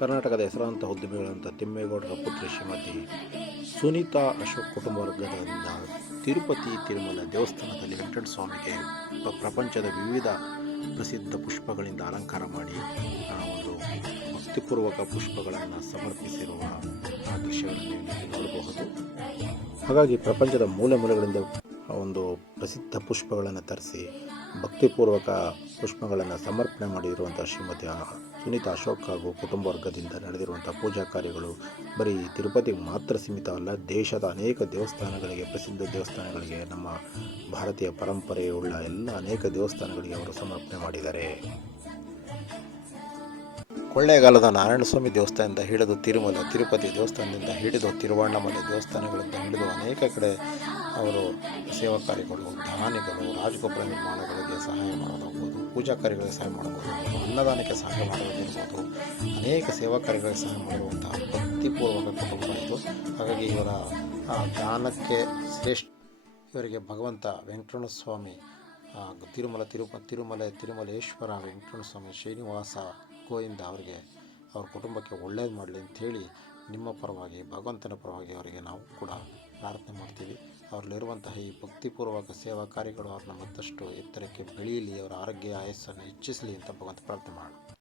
ಕರ್ನಾಟಕದ ಹೆಸರಾಂತ ಉದ್ಯಮಿಗಳಂಥ ತಿಮ್ಮೇಗೌಡರ ಪುತ್ರಿ ಶ್ರೀಮತಿ ಸುನೀತಾ ಅಶೋಕ್ ಕುಟುಂಬ ವರ್ಗದಿಂದ ತಿರುಪತಿ ತಿರುಮಲ ದೇವಸ್ಥಾನದಲ್ಲಿ ವೆಂಕಟೇಶ್ವರ ಸ್ವಾಮಿಗೆ ಪ್ರಪಂಚದ ವಿವಿಧ ಪ್ರಸಿದ್ಧ ಪುಷ್ಪಗಳಿಂದ ಅಲಂಕಾರ ಮಾಡಿ ಒಂದು ಭಕ್ತಿಪೂರ್ವಕ ಪುಷ್ಪಗಳನ್ನು ಸಮರ್ಪಿಸಿರುವ ಆ ದೃಶ್ಯಗಳನ್ನು ನೀವು ನೋಡಬಹುದು. ಹಾಗಾಗಿ ಪ್ರಪಂಚದ ಮೂಲೆ ಮೂಲೆಗಳಿಂದ ಒಂದು ಪ್ರಸಿದ್ಧ ಪುಷ್ಪಗಳನ್ನು ತರಿಸಿ ಭಕ್ತಿಪೂರ್ವಕ ಪುಷ್ಪಗಳನ್ನು ಸಮರ್ಪಣೆ ಮಾಡಿರುವಂಥ ಶ್ರೀಮತಿ ಸುನೀತಾ ಅಶೋಕ್ ಹಾಗೂ ಕುಟುಂಬ ವರ್ಗದಿಂದ ನಡೆದಿರುವಂಥ ಪೂಜಾ ಕಾರ್ಯಗಳು ಬರೀ ತಿರುಪತಿಗೆ ಮಾತ್ರ ಸೀಮಿತವಲ್ಲ, ದೇಶದ ಅನೇಕ ದೇವಸ್ಥಾನಗಳಿಗೆ, ಪ್ರಸಿದ್ಧ ದೇವಸ್ಥಾನಗಳಿಗೆ, ನಮ್ಮ ಭಾರತೀಯ ಪರಂಪರೆಯುಳ್ಳ ಎಲ್ಲ ಅನೇಕ ದೇವಸ್ಥಾನಗಳಿಗೆ ಅವರು ಸಮರ್ಪಣೆ ಮಾಡಿದ್ದಾರೆ. ಕೊಳ್ಳೇಗಾಲದ ನಾರಾಯಣಸ್ವಾಮಿ ದೇವಸ್ಥಾನದಿಂದ ಹಿಡಿದು ತಿರುಪತಿ ದೇವಸ್ಥಾನದಿಂದ ಹಿಡಿದು ತಿರುವಣ್ಣಾಮಲೈ ದೇವಸ್ಥಾನಗಳಿಂದ ಹಿಡಿದು ಅನೇಕ ಕಡೆ ಅವರು ಸೇವಾ ಕಾರ್ಯಗಳು, ದಾನಿಗಳು, ರಾಜಗೋಪುರ ನಿರ್ಮಾಣಗಳಿಗೆ ಸಹಾಯ ಮಾಡೋದಾಗ್ಬೋದು, ಪೂಜಾ ಕಾರ್ಯಗಳಿಗೆ ಸಹಾಯ ಮಾಡ್ಬೋದು, ಅನ್ನದಾನಕ್ಕೆ ಸಹಾಯ ಮಾಡೋದಿರ್ಬೋದು, ಅನೇಕ ಸೇವಾ ಕಾರ್ಯಗಳಿಗೆ ಸಹಾಯ ಮಾಡಿರುವಂತಹ ಭಕ್ತಿಪೂರ್ವಕ ಕುಟುಂಬ ಇದು. ಹಾಗಾಗಿ ಇವರ ದಾನಕ್ಕೆ ಶ್ರೇಷ್ಠ ಇವರಿಗೆ ಭಗವಂತ ವೆಂಕಟರಮಣ ಸ್ವಾಮಿ, ತಿರುಮಲೇಶ್ವರ ವೆಂಕಟರಮಣ ಸ್ವಾಮಿ, ಶ್ರೀನಿವಾಸ ಗೋವಿಂದ ಅವರಿಗೆ, ಅವ್ರ ಕುಟುಂಬಕ್ಕೆ ಒಳ್ಳೇದು ಮಾಡಲಿ ಅಂಥೇಳಿ ನಿಮ್ಮ ಪರವಾಗಿ, ಭಗವಂತನ ಪರವಾಗಿ ಅವರಿಗೆ ನಾವು ಕೂಡ ಪ್ರಾರ್ಥನೆ ಮಾಡ್ತೀವಿ. ಅವರಲ್ಲಿರುವಂತಹ ಈ ಭಕ್ತಿಪೂರ್ವಕ ಸೇವಾ ಕಾರ್ಯಗಳು ಅವ್ರನ್ನ ಮತ್ತಷ್ಟು ಎತ್ತರಕ್ಕೆ ಬೆಳೆಯಲಿ, ಅವರ ಆರೋಗ್ಯ ಆಯಸ್ಸನ್ನು ಹೆಚ್ಚಿಸಲಿ ಅಂತ ಭಗವಂತ ಪ್ರಾರ್ಥನೆ ಮಾಡೋಣ.